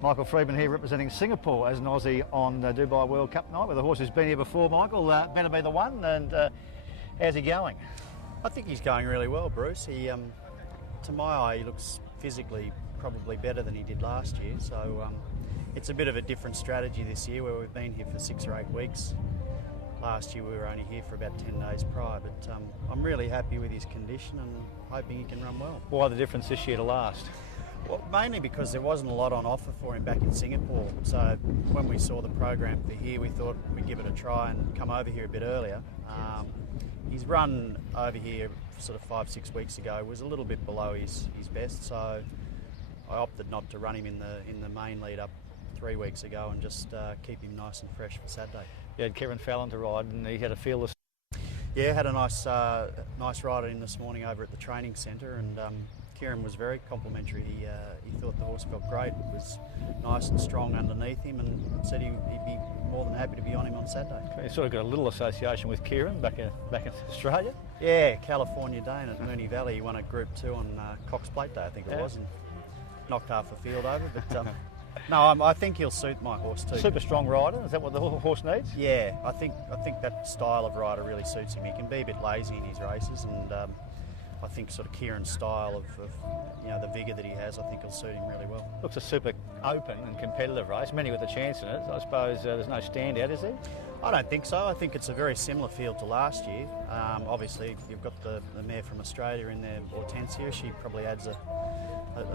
Michael Freedman here representing Singapore as an Aussie on Dubai World Cup night, where the horse has been here before. Michael, better be the one, and how's he going? I think he's going really well, Bruce. He, to my eye, he looks physically probably better than he did last year, so it's a bit of a different strategy this year where we've been here for 6 or 8 weeks. Last year we were only here for about 10 days prior, but I'm really happy with his condition and hoping he can run well. Why the difference this year to last? Well, mainly because there wasn't a lot on offer for him back in Singapore. So when we saw the program for here, we thought we'd give it a try and come over here a bit earlier. His run over here sort of 5-6 weeks ago was a little bit below his best, so I opted not to run him in the main lead up 3 weeks ago and just keep him nice and fresh for Saturday. You had Kieran Fallon to ride, and he had a feel this. Yeah, had a nice ride in this morning over at the training centre, and Kieran was very complimentary. He thought the horse felt great. It was nice and strong underneath him, and said he'd be more than happy to be on him on Saturday. You sort of got a little association with Kieran back in Australia. Yeah, California Dane at Moonee Valley. He won a Group 2 on Cox Plate Day, I think it was, and knocked half a field over. But no, I think he'll suit my horse too. Super strong rider. Is that what the horse needs? Yeah, I think that style of rider really suits him. He can be a bit lazy in his races, and I think sort of Kieran's style of the vigour that he has, I think will suit him really well. Looks a super open and competitive race, many with a chance in it. I suppose there's no standout, is there? I don't think so. I think it's a very similar field to last year. Obviously, you've got the mare from Australia in there, Hortensia. She probably adds a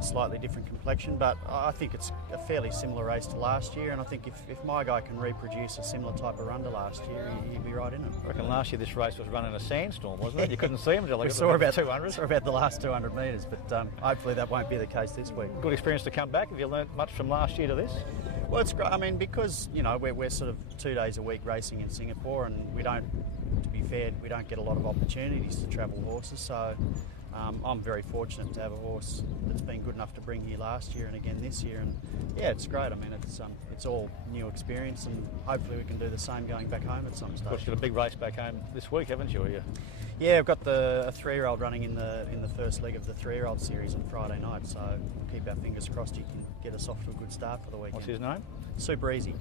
slightly different complexion, but I think it's a fairly similar race to last year, and I think if my guy can reproduce a similar type of run to last year, he'd be right in it. I reckon last year this race was run in a sandstorm, wasn't it? You couldn't see him until we got saw about 200. Saw about the last 200 metres, but hopefully that won't be the case this week. Good experience to come back. Have you learnt much from last year to this? Well, it's great. I mean, because we're sort of 2 days a week racing in Singapore, and we don't, to be fair, we don't get a lot of opportunities to travel horses. So I'm very fortunate to have a horse that's been good enough to bring here last year and again this year. And yeah, it's great. I mean, it's all new experience, and hopefully we can do the same going back home at some stage. Of course, you've got a big race back home this week, haven't you? Yeah, I've got a 3-year-old running in the first leg of the 3-year-old series on Friday night, so we'll keep our fingers crossed he can get us off to a good start for the weekend. What's his name? Super Easy.